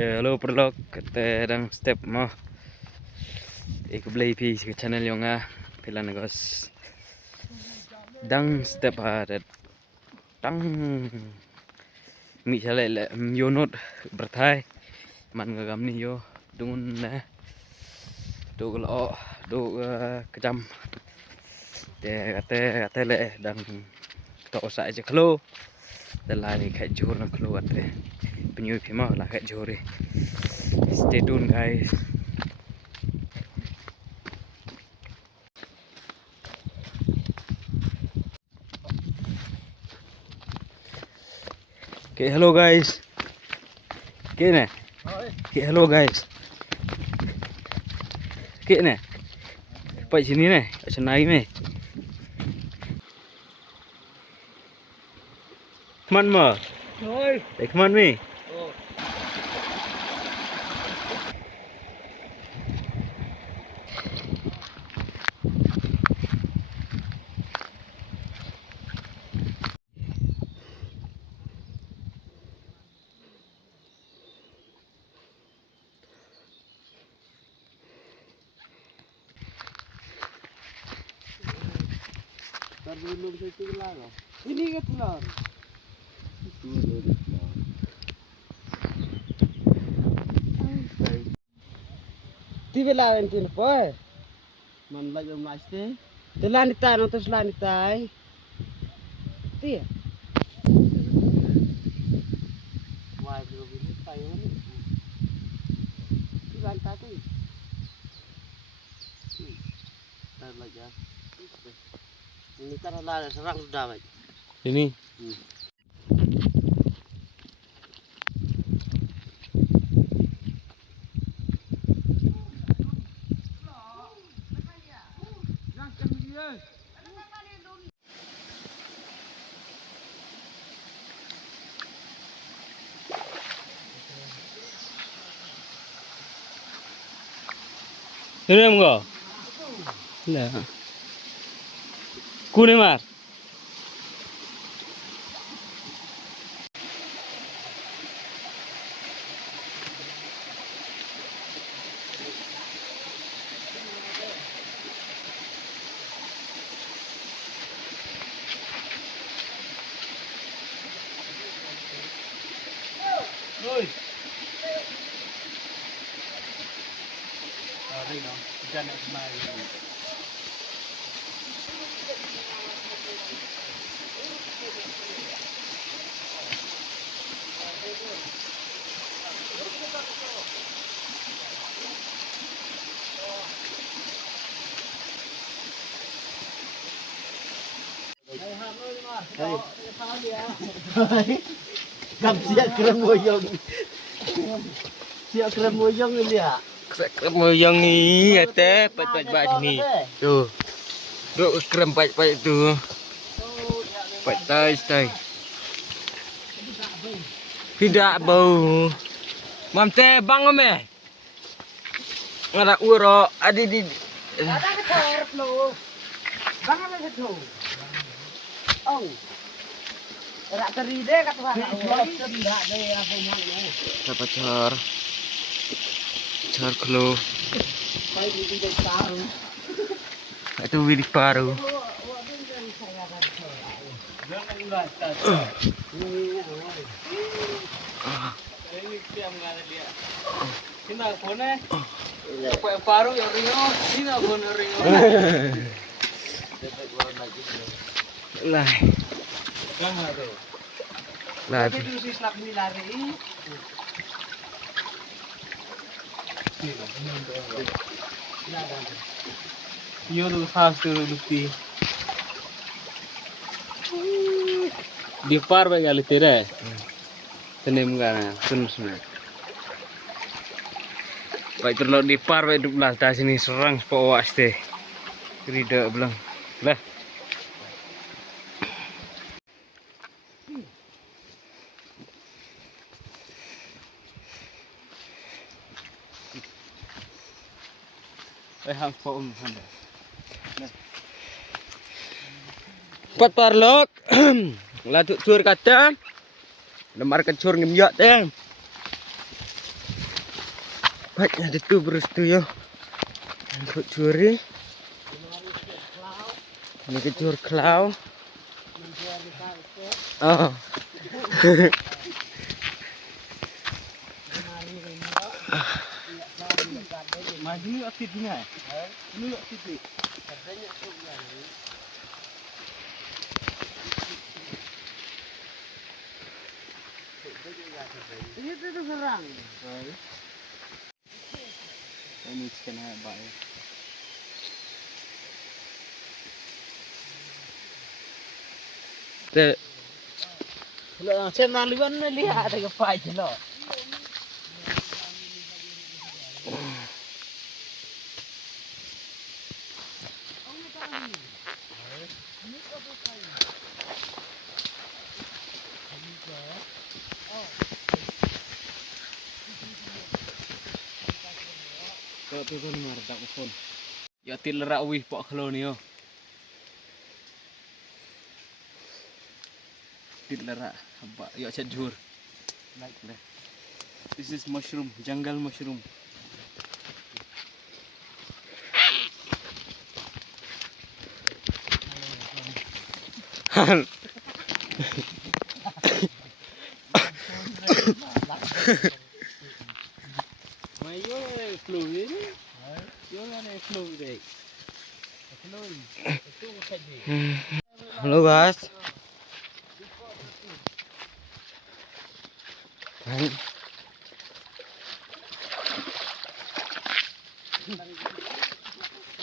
Halo perlok kata dang step mo play pi ke channel yang pilan negos dang step ada dang mi chale le yonot berthai man gam ni yo dungun na do lo do kejam de kate le dang to sa je klo de la ni kha jor na klo ate penyu pi ma la kha jor stay tuned guys. Okay, hello guys. Okay ne? Okay, hello guys. Okay ne? Pai sini ne? Senai ne? Come on ma. Oi. Hey, come on me. Oh. Belum saya kelar. Ini ke kelar. Tiba lah nanti apa? Man lagi belum nasi. Telan kita, nanti telan kita. Tiya. Wah, belum ini tayo ni. Telan tadi. Tar lagi. Ini kan ada serang sudah baik. Ini. Ini enggak? Nah. Kune mar. Oi. Rino, jangan kemari. Gam siap kerem moyong. Siap kerem moyong ni dia. Krem moyang ni ate pat sini. Tuh. Duk krem pat tu. Pat tai. Tidak bau. Mam teh bang ame. Ngara uro adi di. Ada ketor lo. Bang ame ketor. Oh. Rak teri deh kata orang. Tidak deh apa mau. Dapat car. Car klo. Baik di tahu. Itu widik paru. Ini siam ngada dia. Kena kone. Apa paru yang ringo? Ini kone ringo. Lah. Kan ada. Lah. Itu si slap ni lari. Yo tu khas tu lukti. Di par bagai terai. Tenem kan sun. Baik terlalu di par baik duk lah tas sini serang po waste. Rida belang. Lah. Hang po handa. Pat parlok. Lah tu sur kata. Lemar kecur ngimyak teh. Banyak itu berustu yo. Ikut curi. Ini kecur klau. Oh. Maju aktif ni kan? Ini aktif ni. Ini tu serang. Ini kena baik. Te Lo xem nào luôn mới lihat thì cái phải chứ lo. Kau tu kan marah tak pun. Ya tilerak wih pok kelo ni yo. Tilerak apa? Ya cajur. Like that. This is mushroom, jungle mushroom. Han. Mayo flu ni. Yo ada flu deh. Flu. Itu kaji. Halo guys.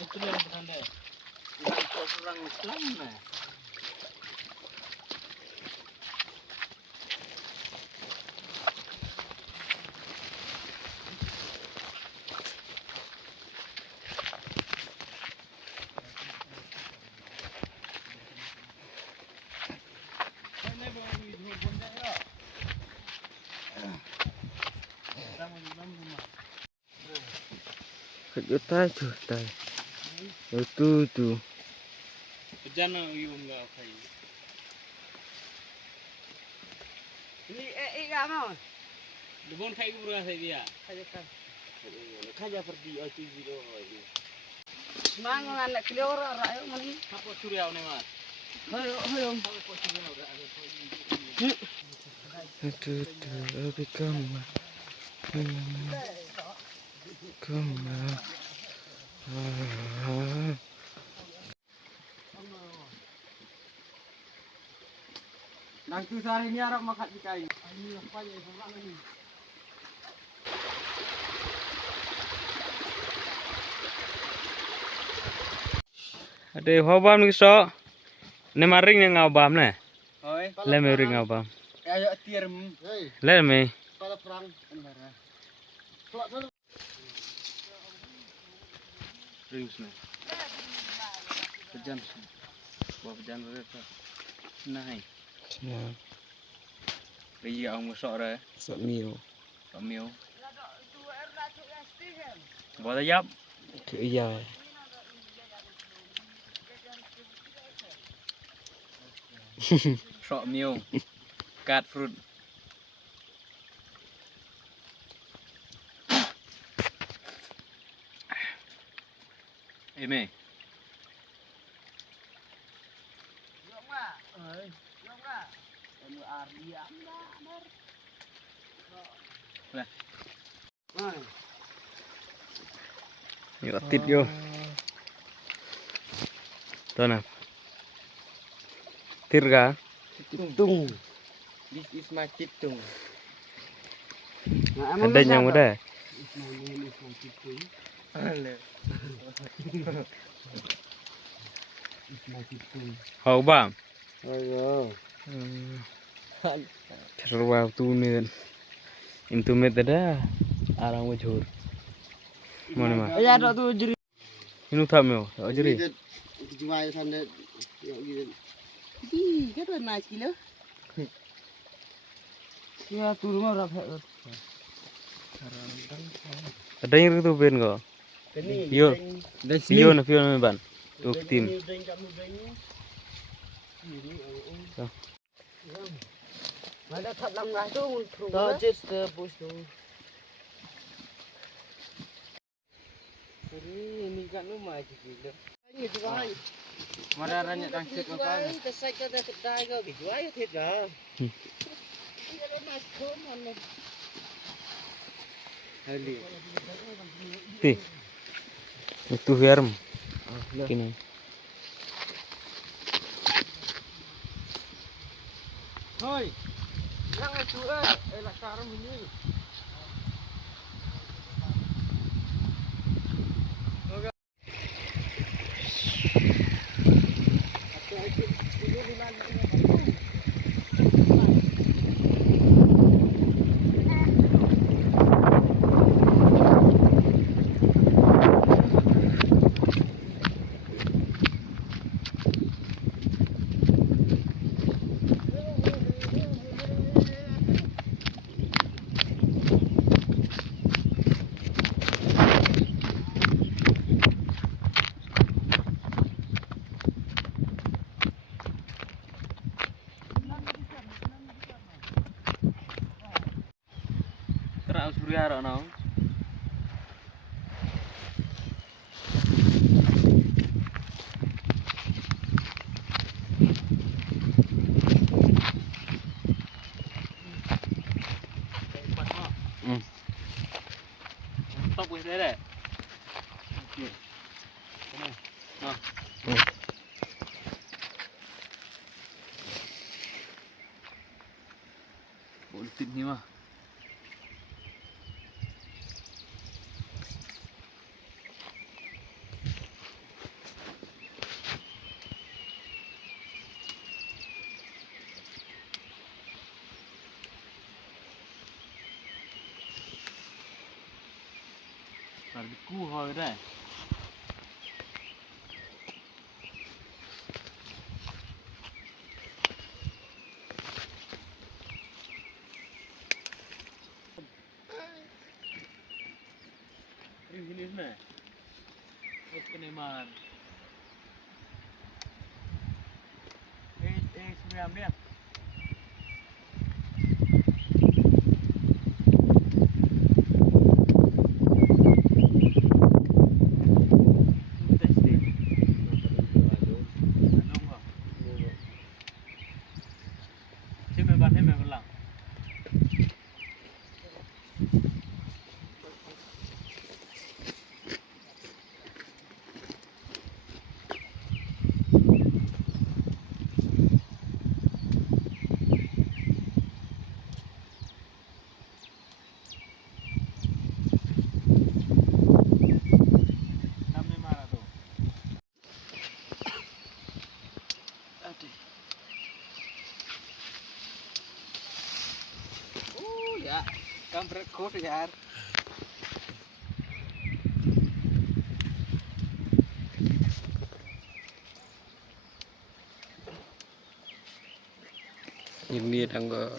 Itu yang benar deh. Itu orang Islam nah. Kejutan jutai. Itu tuh. Jangan yung enggak kayu. Ini enggak mau. Debon kayu berapa dia? Kayu kan. Kayu pergi itu zero ini. Mang anak keluar rakyat mana? Apa surya ni mas? Hayo hayo. Apa surya udah ada. Itu lebih kama. Kama. Nang tu sehari ni arok makat di kayu. Ini apa ya sebelah ni? Ada hobam ni so. Ni maring ni ngabam ne. Oi. Le me ring ngabam. Ayo tiar. Hei. Le me. Pala perang antara. Kelak dulu. Rings ni. Pejan. Buat pejan berapa? Nai. Ya. Iya ang masuk dah. Sok mio. Kamio. Buat ayam. Iya. Sok mio. Cat fruit. Ini. Yuk tit yo. Tuh nah. Tir kan? Titung. This is my titung. Ada yang muda. Hau bam. Ayo. Terlalu waktu ni kan. Intumet ada. Arang wajur. Mana mah? Ya ada tu jeri. Ini tak meo. Ajri. Kejuai sana. Yuk gitu. Ih, kata nice gila. Ya tu rumah berapa? Ada yang itu ben kok. Yo. Yo na pion me ban. Tuk tim. Ada tak lam ngai tu. Tak just push tu. Ini kan rumah aja gitu. Ini juga hai. Mararanya kan set apa? Kita sai kita kedai kau gitu ayo tidak. Ini ada mas koman. Hali. Itu Herm. Lah. Kini. Hoi. Yang itu lah karam ini. Terang surya rak nau. Stop wis deh. Okey. Nah. Ultit ni mah. Sardiku hoi deh. Ini ni. Oke nih man. Surya ambil. Ya, kampret kok यार. Ini tangga.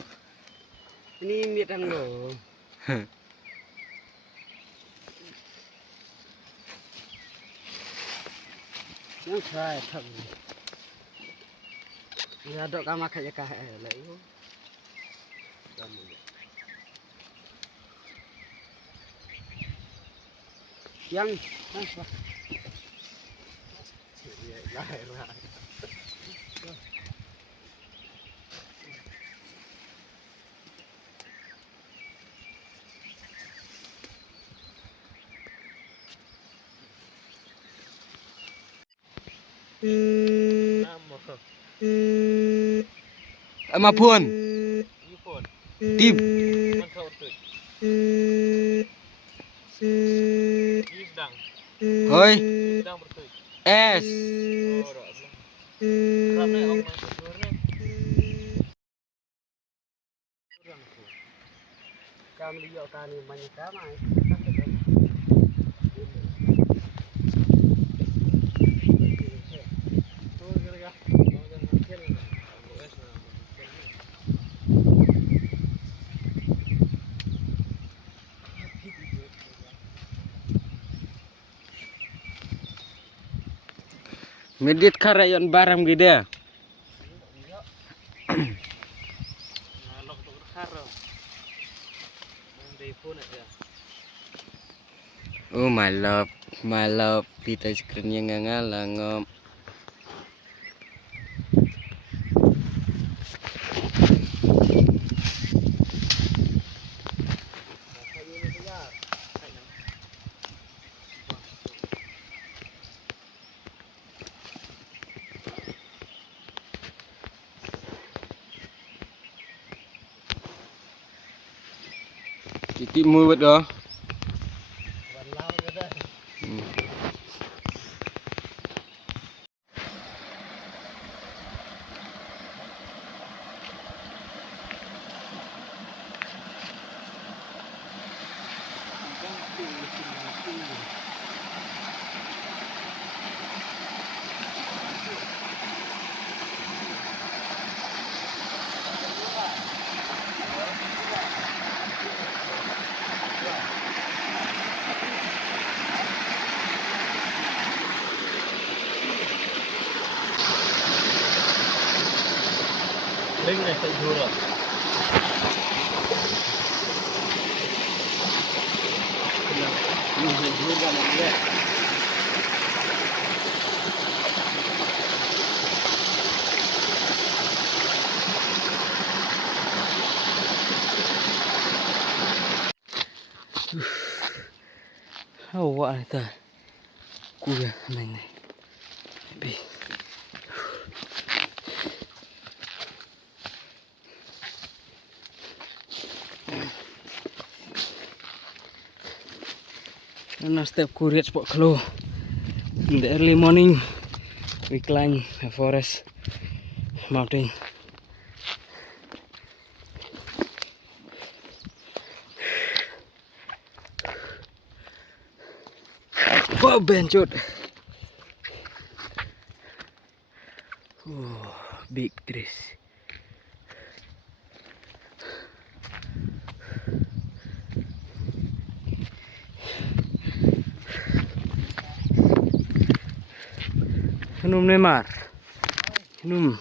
Ini tangga. Yang saya tahu. Ya dok kamu kayak KL lah itu. Yang apa? Ama phone. Tim. Hoi. S. Kamu lihat kan ini banyak kamar. Medit karayon barang gede. Oh my love. Malau pita screennya nggak ngalah ngom. Titik mulut dah. Ring này sẽ vừa rồi. Mình sẽ vừa ra này đấy. Awak ni tak. Kuya này này. Bi. And a step courier spot close. In the early morning, we climb a forest mountain. Wow, benchot. Oh, big trees. Hinum Neymar. Hinum.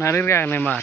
Narir ka Neymar.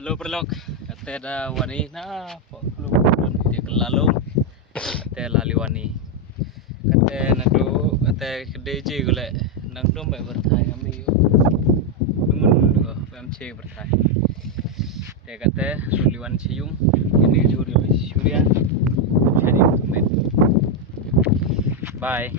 Halo perlok, kata dah wani na perlu dia kelalu kata lali wani kata nado kata kedai je gule nang dom baik berthai kami temen dua PMC berthai dia kata suliwan cium ini juri surya jadi tumet bye.